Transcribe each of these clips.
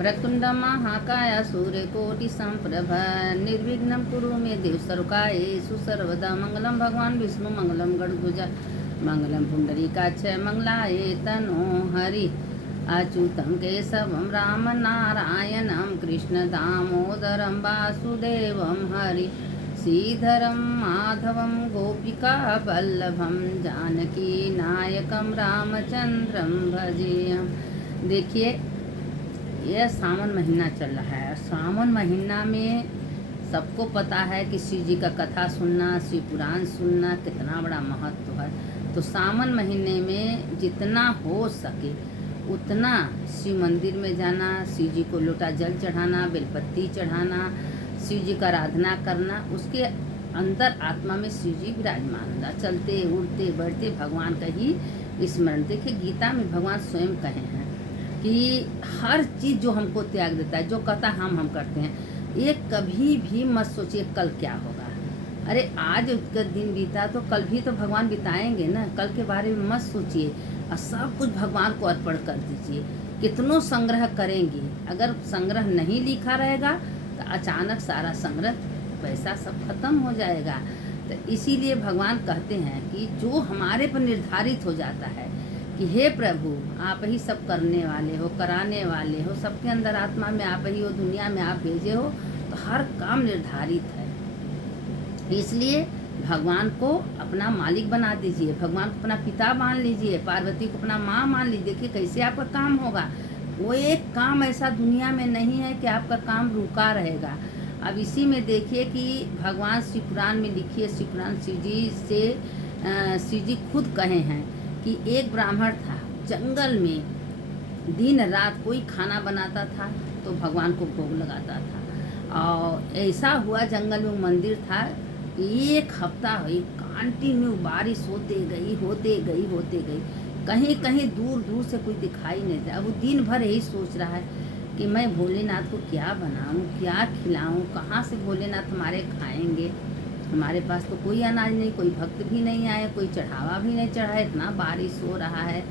वक्रतुण्डं महाकाय सूर्यकोटिसम्प्रभ निर्विघ्नं कुरु मे देव सर्वकार्येषु सर्वदा मंगलम भगवान विष्णु मंगलम गणध्वज मंगलम पुंडरीकाक्ष मंगलाय तनो हरि अच्युतं केशवं राम नारायणं कृष्ण दामोदरं वासुदेवं हरि श्रीधरं माधवं गोपिका वल्लभं जानकी नायकं रामचंद्रं भजेयम। देखिए, यह सावन महीना चल रहा है। सावन महीना में सबको पता है कि शिव जी का कथा सुनना, शिव पुराण सुनना कितना बड़ा महत्व है। तो सावन महीने में जितना हो सके उतना शिव मंदिर में जाना, शिव जी को लोटा जल चढ़ाना, बेलपत्ती चढ़ाना, शिव जी का आराधना करना। उसके अंदर आत्मा में शिव जी विराजमान था। चलते उड़ते बढ़ते भगवान का ही स्मरण। देखिए, गीता में भगवान स्वयं कहे हैं कि हर चीज़ जो हमको त्याग देता है, जो कहता हम करते हैं, ये कभी भी मत सोचिए कल क्या होगा। अरे आज का दिन बीता तो कल भी तो भगवान बिताएंगे ना। कल के बारे में मत सोचिए और सब कुछ भगवान को अर्पण कर दीजिए। कितनों संग्रह करेंगे, अगर संग्रह नहीं लिखा रहेगा तो अचानक सारा संग्रह पैसा सब खत्म हो जाएगा। तो इसीलिए भगवान कहते हैं कि जो हमारे पर निर्धारित हो जाता है कि हे प्रभु, आप ही सब करने वाले हो, कराने वाले हो, सबके अंदर आत्मा में आप ही हो, दुनिया में आप भेजे हो, तो हर काम निर्धारित है। इसलिए भगवान को अपना मालिक बना दीजिए, भगवान को अपना पिता मान लीजिए, पार्वती को अपना माँ मान लीजिए। देखिए कैसे आपका काम होगा। वो एक काम ऐसा दुनिया में नहीं है कि आपका काम रुका रहेगा। अब इसी में देखिए कि भगवान शिव पुराण में लिखिए, शिव पुराण शिव जी खुद कहे हैं कि एक ब्राह्मण था, जंगल में दिन रात कोई खाना बनाता था तो भगवान को भोग लगाता था। और ऐसा हुआ, जंगल में मंदिर था, एक हफ्ता हुई कंटिन्यू बारिश होते गई, कहीं कहीं दूर दूर से कोई दिखाई नहीं था। वो दिन भर यही सोच रहा है कि मैं भोलेनाथ को क्या बनाऊं, क्या खिलाऊं, कहाँ से भोलेनाथ हमारे खाएंगे। हमारे पास तो कोई अनाज नहीं, कोई भक्त भी नहीं आए, कोई चढ़ावा भी नहीं चढ़ाए, इतना बारिश हो रहा है।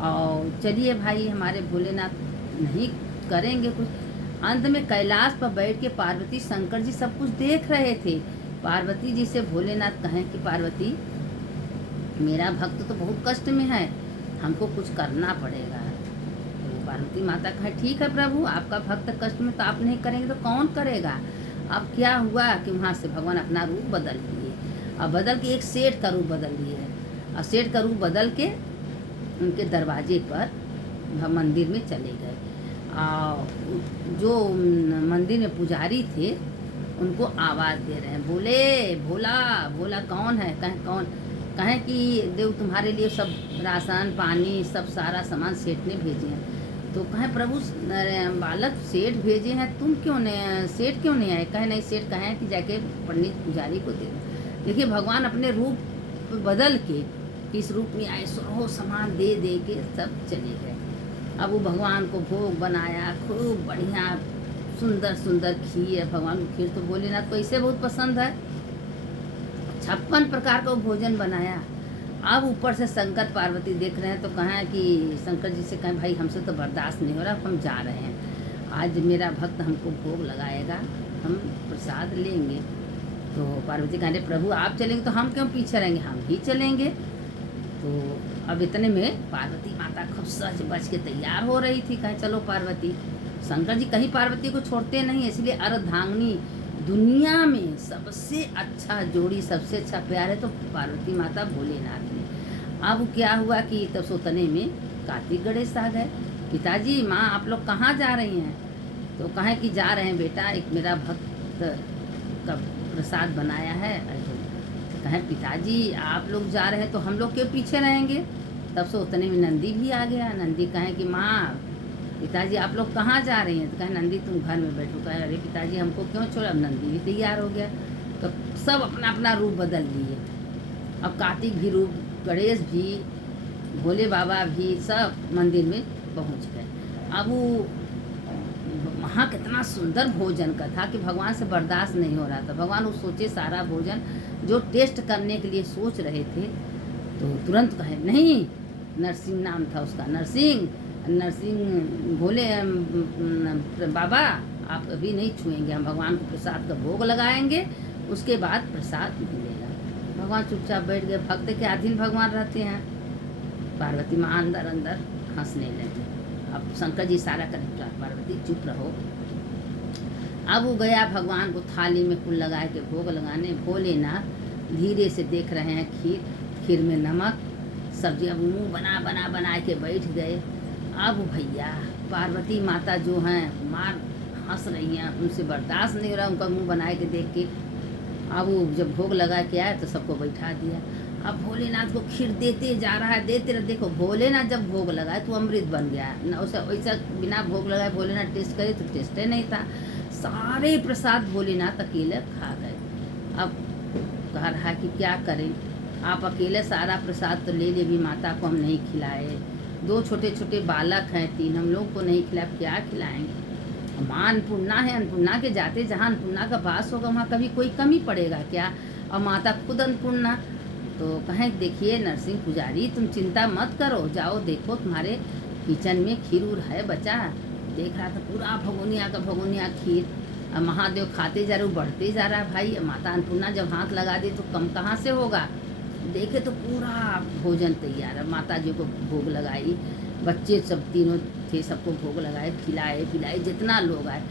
और चलिए भाई, हमारे भोलेनाथ नहीं करेंगे कुछ। अंत में कैलाश पर बैठ के पार्वती शंकर जी सब कुछ देख रहे थे। पार्वती जी से भोलेनाथ कहें कि पार्वती, मेरा भक्त तो बहुत कष्ट में है, हमको कुछ करना पड़ेगा। तो पार्वती माता कहे ठीक है प्रभु, आपका भक्त कष्ट में, तो आप नहीं करेंगे तो कौन करेगा। अब क्या हुआ कि वहाँ से भगवान अपना रूप बदल लिए, और बदल के एक सेठ का रूप बदल लिए, और सेठ का रूप बदल के उनके दरवाजे पर मंदिर में चले गए। और जो मंदिर में पुजारी थे उनको आवाज़ दे रहे हैं, बोले भोला भोला कौन है। कहें कि देव तुम्हारे लिए सब राशन पानी सब सारा सामान सेठ ने भेजे हैं। तो कहें प्रभु, बालक सेठ भेजे हैं, तुम क्यों नहीं, सेठ क्यों नहीं आए। कहे नहीं, सेठ कहें कि जाके पंडित पुजारी को दे दो। देखिए भगवान अपने रूप बदल के किस रूप में आए, सो सामान दे दे के सब चले गए। अब वो भगवान को भोग बनाया, खूब बढ़िया सुंदर सुंदर खीर। भगवान को खीर तो भोलेनाथ को ऐसे बहुत पसंद है। 56 प्रकार का भोजन बनाया। अब ऊपर से शंकर पार्वती देख रहे हैं तो कहें कि शंकर जी से कहें भाई हमसे तो बर्दाश्त नहीं हो रहा, हम जा रहे हैं, आज मेरा भक्त हमको भोग लगाएगा, हम प्रसाद लेंगे। तो पार्वती कहें प्रभु आप चलेंगे तो हम क्यों पीछे रहेंगे, हम ही चलेंगे। तो अब इतने में पार्वती माता खूब सज बज के तैयार हो रही थी। कहें चलो पार्वती। शंकर जी कहीं पार्वती को छोड़ते नहीं, इसलिए अर्धांगिनी दुनिया में सबसे अच्छा जोड़ी, सबसे अच्छा प्यार है तो पार्वती माता भोलेनाथ में। अब क्या हुआ कि तब सोतने में कार्तिक गणेश आ गए। पिताजी माँ आप लोग कहाँ जा रही हैं। तो कहें कि जा रहे हैं बेटा, एक मेरा भक्त का प्रसाद बनाया है। तो कहें पिताजी आप लोग जा रहे हैं तो हम लोग क्यों पीछे रहेंगे। तब सोतने में नंदी भी आ गया। नंदी कहें कि माँ पिताजी आप लोग कहाँ जा रही हैं। तो कहे नंदी तुम घर में बैठो। कहे अरे पिताजी हमको क्यों छोड़ा। अब नंदी भी तैयार हो गया। तो सब अपना अपना रूप बदल लिए। अब कार्तिक भी रूप, गणेश भी, भोले बाबा भी सब मंदिर में पहुंच गए। अब वो वहाँ कितना सुंदर भोजन का था कि भगवान से बर्दाश्त नहीं हो रहा था। भगवान वो सोचे सारा भोजन जो टेस्ट करने के लिए सोच रहे थे, तो तुरंत कहे नहीं, नरसिंह नाम था उसका, नरसिंह नरसिंह बोले बाबा आप अभी नहीं छुएंगे, हम भगवान को प्रसाद का भोग लगाएंगे, उसके बाद प्रसाद मिलेगा। भगवान चुपचाप बैठ गए। भक्त के अधीन भगवान रहते हैं। पार्वती माँ अंदर अंदर हंसने लगी। अब शंकर जी इशारा करें, पार्वती चुप रहो। अब वो गया भगवान को थाली में फूल लगा के भोग लगाने। भोलेनाथ धीरे से देख रहे हैं खीर में नमक सब्जी। अब मुँह बना के बैठ गए। अब भैया पार्वती माता जो हैं मार हंस रही हैं, उनसे बर्दाश्त नहीं हो रहा उनका मुँह बनाए के देख के। अब वो जब भोग लगा के आए तो सबको बैठा दिया। अब भोलेनाथ को खीर देते जा रहा है, देते रहे। देखो भोलेनाथ जब भोग लगाए तो अमृत बन गया ना, उसे वैसा बिना भोग लगाए भोलेनाथ टेस्ट करे तो टेस्ट ही नहीं था। सारे प्रसाद भोलेनाथ अकेले खा गए। अब कह रहा है कि क्या करें, आप अकेले सारा प्रसाद तो ले ले, भी माता को हम नहीं खिलाए। 2 छोटे छोटे बालक हैं, 3 हम लोग को नहीं खिलाए, क्या खिलाएंगे। माँ अन्नपूर्णा है, अन्नपूर्णा के जाते जहाँ अन्नपूर्णा का वास होगा वहाँ कभी कोई कमी पड़ेगा क्या। और माता खुद अन्नपूर्णा। तो कहें देखिए नरसिंह पुजारी तुम चिंता मत करो, जाओ देखो तुम्हारे किचन में खीर उर है बचा। देख रहा था पूरा भगोनिया खीर। अब महादेव खाते जा रहे, बढ़ते जा रहा है भाई। माता अन्नपूर्णा जब हाथ लगा दे तो कम कहाँ से होगा। देखे तो पूरा भोजन तैयार है। माता जी को भोग लगाई, बच्चे सब तीनों थे, सबको भोग लगाए, खिलाए पिलाए जितना लोग आए।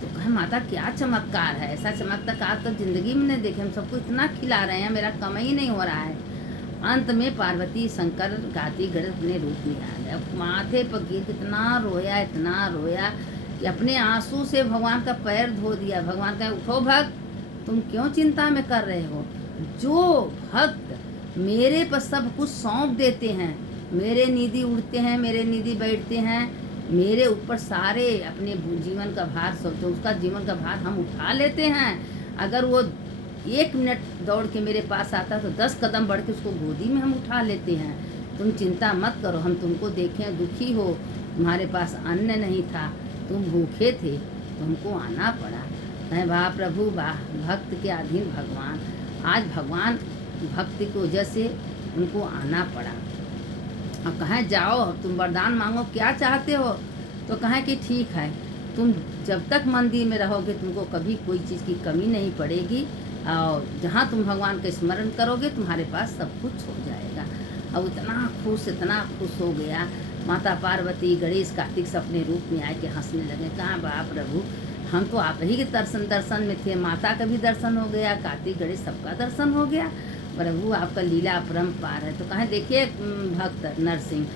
तो कहे माता क्या चमत्कार है, ऐसा चमत्कार तो जिंदगी में नहीं देखे, हम सबको इतना खिला रहे हैं, मेरा कम ही नहीं हो रहा है। अंत में पार्वती शंकर गाती गणेश अपने रूप में आ गए। माथे पर गिर इतना रोया कि अपने आंसू से भगवान का पैर धो दिया। भगवान कहे उठो भक्त, तुम क्यों चिंता में कर रहे हो। जो भक्त मेरे पर सब कुछ सौंप देते हैं, मेरे निधि उड़ते हैं, मेरे निधि बैठते हैं, मेरे ऊपर सारे अपने जीवन का भार सब, तो उसका जीवन का भार हम उठा लेते हैं। अगर वो 1 मिनट दौड़ के मेरे पास आता तो 10 कदम बढ़ के उसको गोदी में हम उठा लेते हैं। तुम चिंता मत करो, हम तुमको देखें दुखी हो, तुम्हारे पास अन्न नहीं था, तुम भूखे थे, तुमको आना पड़ा। कहें वाह प्रभु वाह, भक्त के अधीन भगवान। आज भगवान भक्ति की वजह से उनको आना पड़ा। अब कहें जाओ तुम वरदान मांगो, क्या चाहते हो। तो कहें कि ठीक है, तुम जब तक मंदिर में रहोगे तुमको कभी कोई चीज़ की कमी नहीं पड़ेगी, और जहाँ तुम भगवान का स्मरण करोगे तुम्हारे पास सब कुछ हो जाएगा। अब इतना खुश हो गया। माता पार्वती गणेश कार्तिक से अपने रूप में आए के हंसने लगे। कहाँ बा प्रभु, हम तो आप ही के दर्शन में थे, माता का भी दर्शन हो गया, कार्तिक गणेश सबका दर्शन हो गया। प्रभु आपका लीला अपरंपार है। तो कहें देखिए भक्त नरसिंह,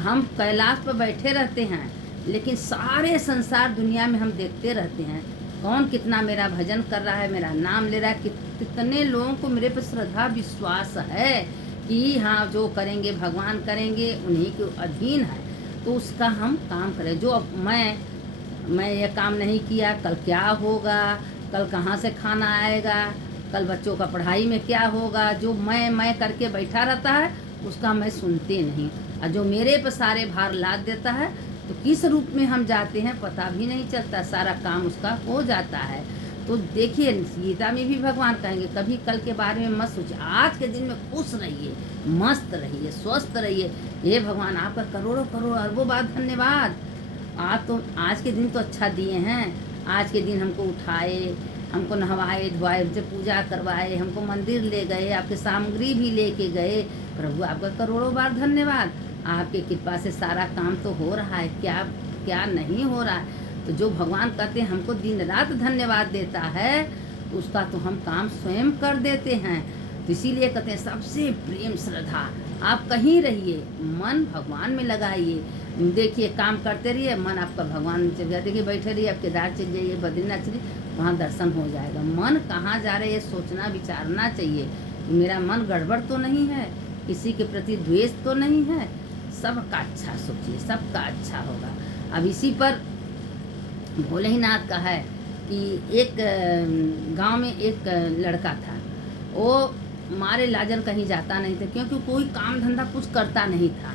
हम कैलाश पर बैठे रहते हैं, लेकिन सारे संसार दुनिया में हम देखते रहते हैं कौन कितना मेरा भजन कर रहा है, मेरा नाम ले रहा है, कितने लोगों को मेरे पर श्रद्धा विश्वास है कि हाँ जो करेंगे भगवान करेंगे, उन्हीं के अधीन है। तो उसका हम काम करें। जो अब मैं ये काम नहीं किया, कल क्या होगा, कल कहाँ से खाना आएगा, कल बच्चों का पढ़ाई में क्या होगा। जो मैं करके बैठा रहता है उसका मैं सुनते नहीं, और जो मेरे पर सारे भार लाद देता है तो किस रूप में हम जाते हैं पता भी नहीं चलता, सारा काम उसका हो जाता है। तो देखिए गीता में भी भगवान कहेंगे कभी कल के बारे में मत सोचिए, आज के दिन में खुश रहिए, मस्त रहिए, स्वस्थ रहिए। ये भगवान आपका करोड़ों अरबों बार धन्यवाद। आप तो आज के दिन तो अच्छा दिए हैं। आज के दिन हमको उठाए, हमको नहवाए धोवाए, हमसे पूजा करवाए, हमको मंदिर ले गए, आपके सामग्री भी लेके गए। प्रभु आपका करोड़ों बार धन्यवाद। आपके कृपा से सारा काम तो हो रहा है, क्या नहीं हो रहा है। तो जो भगवान कहते हैं हमको दिन रात धन्यवाद देता है, उसका तो हम काम स्वयं कर देते हैं। तो इसीलिए कहते हैं सबसे प्रेम श्रद्धा आप कहीं रहिए, मन भगवान में लगाइए। देखिए काम करते रहिए, मन आपका भगवान में चल जाए। देखिए बैठे रहिए, आप केदार चल जाइए, बद्रीनाथ चलिए, वहाँ दर्शन हो जाएगा। मन कहाँ जा रहे है सोचना विचारना चाहिए। मेरा मन गड़बड़ तो नहीं है, किसी के प्रति द्वेष तो नहीं है, सबका अच्छा सोचिए, सबका अच्छा होगा। अब इसी पर भोलेनाथ का है कि एक गांव में एक लड़का था, वो मारे लाजन कहीं जाता नहीं था, क्योंकि कोई काम धंधा कुछ करता नहीं था।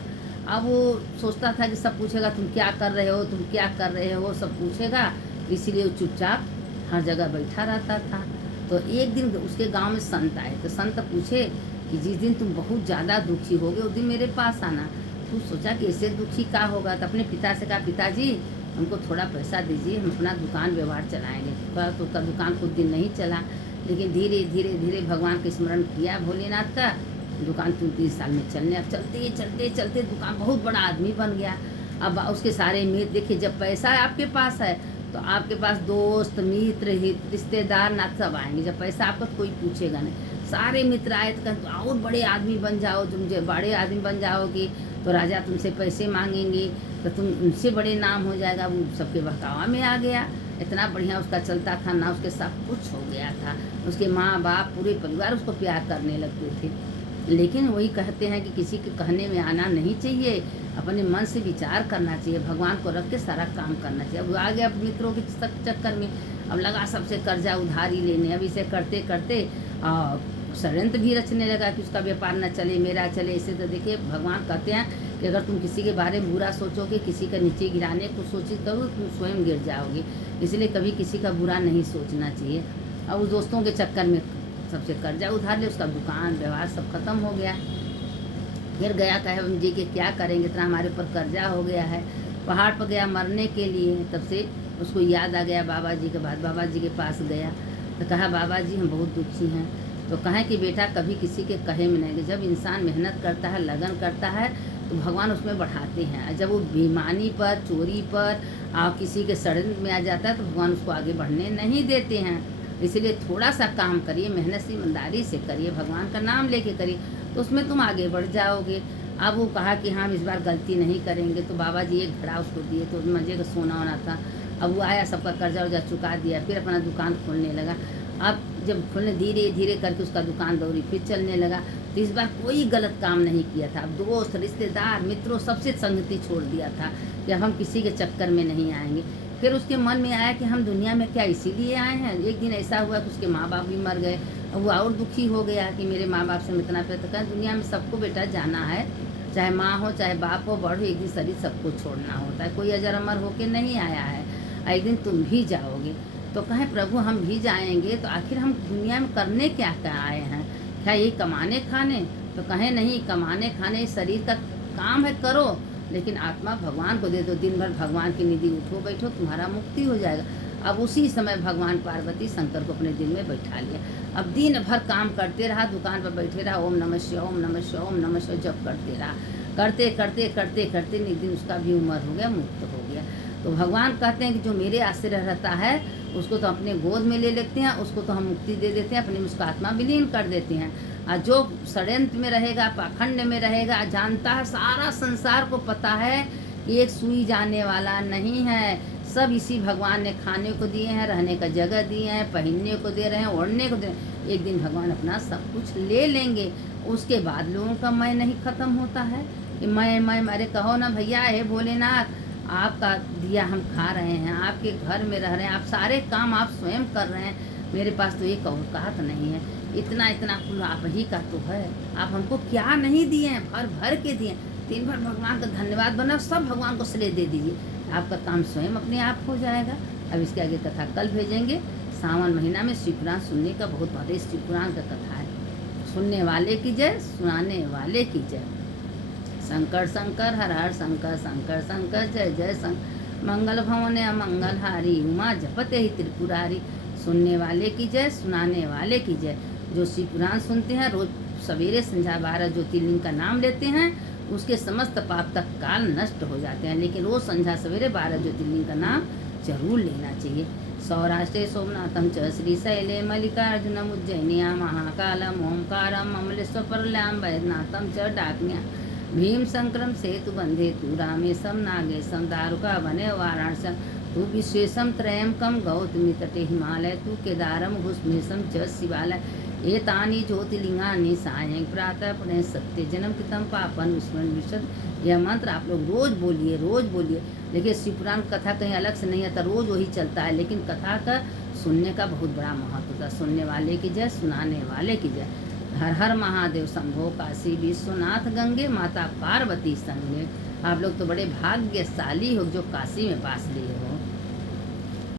अब वो सोचता था कि सब पूछेगा तुम क्या कर रहे हो, तुम क्या कर रहे हो, सब पूछेगा, इसीलिए वो चुपचाप हर जगह बैठा रहता था। तो एक दिन उसके गांव में संत आए, तो संत पूछे कि जिस दिन तुम बहुत ज़्यादा दुखी होगे उस दिन मेरे पास आना। तू सोचा कि इससे दुखी क्या होगा, तो अपने पिता से कहा, पिताजी हमको थोड़ा पैसा दीजिए, हम अपना दुकान व्यवहार चलाएंगे। तो उसका दुकान कुछ दिन नहीं चला, लेकिन धीरे धीरे धीरे भगवान का स्मरण किया भोलेनाथ का, दुकान 3 साल में चलने, अब चलते चलते चलते दुकान बहुत बड़ा आदमी बन गया। अब उसके सारे मित्र, देखिए जब पैसा आपके पास है तो आपके पास दोस्त मित्र हित रिश्तेदार ना सब आएंगे, जब पैसा आपका तो कोई पूछेगा नहीं। सारे मित्र आए तो कहते और बड़े आदमी बन जाओ, तुम जब बड़े आदमी बन जाओगे तो राजा तुमसे पैसे मांगेंगे, तो तुम उनसे बड़े नाम हो जाएगा। वो सबके बहकावा में आ गया, इतना बढ़िया उसका चलता था ना, उसके सब कुछ हो गया था, उसके माँ बाप पूरे परिवार उसको प्यार करने लगते थे। लेकिन वही कहते हैं कि किसी के कहने में आना नहीं चाहिए, अपने मन से विचार करना चाहिए, भगवान को रख के सारा काम करना चाहिए। अब आ गया मित्रों के चक्कर में, अब लगा सबसे कर्जा उधारी लेने। अब इसे करते करते षड्यंत्र भी रचने लगा कि उसका व्यापार न चले, मेरा चले। इसे तो देखिए भगवान कहते हैं कि अगर तुम किसी के बारे में बुरा सोचोगे, किसी का नीचे गिराने को सोचित करोगे, तुम स्वयं गिर जाओगे। इसलिए कभी किसी का बुरा नहीं सोचना चाहिए। अब उस दोस्तों के चक्कर में सबसे कर्जा उधार ले, उसका दुकान व्यवहार सब खत्म हो गया। फिर गया कहे जी कि क्या करेंगे, इतना हमारे ऊपर कर्जा हो गया है। पहाड़ पर गया मरने के लिए, तब से उसको याद आ गया बाबा जी के बाद। बाबा जी के पास गया तो कहा, बाबा जी हम बहुत दुखी हैं। तो कहें कि बेटा कभी किसी के कहे में नहीं, जब इंसान मेहनत करता है, लगन करता है, तो भगवान उसमें बढ़ाते हैं। जब वो बेईमानी पर, चोरी पर और किसी के षड्यंत्र में आ जाता है तो भगवान उसको आगे बढ़ने नहीं देते हैं। इसलिए थोड़ा सा काम करिए, मेहनत से ईमानदारी से करिए, भगवान का नाम लेके करिए, तो उसमें तुम आगे बढ़ जाओगे। अब वो कहा कि हाँ हम इस बार गलती नहीं करेंगे। तो बाबा जी एक घड़ा उसको दिए, तो मजे का सोना होना था। अब वो आया, सबका कर्जा वर्जा चुका दिया, फिर अपना दुकान खोलने लगा। अब जब खोलने धीरे धीरे करके उसका दुकान दौड़ी फिर चलने लगा, तो इस बार कोई गलत काम नहीं किया था। अब दोस्त रिश्तेदार मित्रों सबसे संगति छोड़ दिया था कि अब हम किसी के चक्कर में नहीं आएंगे। फिर उसके मन में आया कि हम दुनिया में क्या इसीलिए आए हैं। एक दिन ऐसा हुआ कि उसके माँ बाप भी मर गए। अब वो और दुखी हो गया कि मेरे माँ बाप से हम इतना प्यार, तो कहा दुनिया में सबको बेटा जाना है, चाहे माँ हो चाहे बाप हो, बड़ हो, एक दिन शरीर सबको छोड़ना होता है, कोई अजर अमर होके नहीं आया है, एक दिन तुम भी जाओगे। तो कहें प्रभु हम भी जाएंगे, तो आखिर हम दुनिया में करने क्या क्या आए हैं, क्या यही कमाने खाने? तो कहें नहीं, कमाने खाने शरीर का काम है करो, लेकिन आत्मा भगवान को दे दो, दिन भर भगवान की निधि उठो बैठो, तुम्हारा मुक्ति हो जाएगा। अब उसी समय भगवान पार्वती शंकर को अपने दिल में बैठा लिया। अब दिन भर काम करते रहा, दुकान पर बैठे रहा, ओम नमः शिवाय ओम नमः शिवाय ओम नमः शिवाय जप करते रहा। करते करते करते करते एक दिन उसका भी उम्र हो गया, मुक्त हो गया। तो भगवान कहते हैं कि जो मेरे आश्रय रहता है उसको तो अपने गोद में ले लेते हैं, उसको तो हम मुक्ति दे देते हैं, अपनी उसका आत्मा विलीन कर देते हैं। और जो षड्यंत्र में रहेगा, पाखंड में रहेगा, जानता है सारा संसार को पता है एक सुई जाने वाला नहीं है, सब इसी भगवान ने खाने को दिए हैं, रहने का जगह दिए हैं, पहनने को दे रहे हैं, ओढ़ने को दे रहे हैं। एक दिन भगवान अपना सब कुछ ले लेंगे। उसके बाद लोगों का मैं नहीं खत्म होता है कि मैं अरे कहो ना भैया, हे भोलेनाथ आपका दिया हम खा रहे हैं, आपके घर में रह रहे हैं, आप सारे काम आप स्वयं कर रहे हैं, मेरे पास तो एक औकात नहीं है, इतना इतना कुल आप ही का तो है, आप हमको क्या नहीं दिए हैं, भर भर के दिए। दिन भर भगवान का धन्यवाद बना, सब भगवान को श्रेय दे दीजिए, आपका काम स्वयं अपने आप हो जाएगा। अब इसके आगे कथा कल भेजेंगे। सावन महीना में शिव पुराण सुनने का बहुत बड़े शिव पुराण का कथा है। सुनने वाले की जय, सुनाने वाले की जय। शंकर शंकर हर हर शंकर शंकर शंकर जय जय शंकर, मंगल भवन अमंगल हारी, उमा जपते ही त्रिपुरारी। सुनने वाले की जय, सुनाने वाले की जय। जो शिव पुराण सुनते हैं, रोज सवेरे संध्या 12 ज्योतिर्लिंग का नाम लेते हैं, उसके समस्त पाप तक काल नष्ट हो जाते हैं। लेकिन रोज संध्या सवेरे 12 ज्योतिर्लिंग का नाम जरूर लेना चाहिए। सौराष्ट्रे सोमनाथम च श्रीशैले मल्लिकार्जुनम उज्जैनिया महाकालम ओंकारम अमलेश्वरल्याम वैद्यनाथम च डाकन्या भीम शंकरम सेतु बंधे तू रामेशम नागेशम दारुका वने वाराणसम तू विश्वेशम त्रयंकम गौतमी तटे हिमालय तू केदारम घुस्मेशम च शिवालय एतानि ज्योतिर्लिंगानि सायं प्रातः पुण्य सत्य जन्म कृतम पापन विस्मरण विशद। यह मंत्र आप लोग रोज बोलिए, रोज बोलिए। देखिए शिव पुराण कथा कहीं अलग से नहीं आता, रोज वही चलता है, लेकिन कथा का सुनने का बहुत बड़ा महत्व होता है। सुनने वाले की जय, सुनाने वाले की जय। हर हर महादेव शंभो काशी विश्वनाथ गंगे, माता पार्वती संगे। आप लोग तो बड़े भाग्यशाली हो जो काशी में पास लिए हो।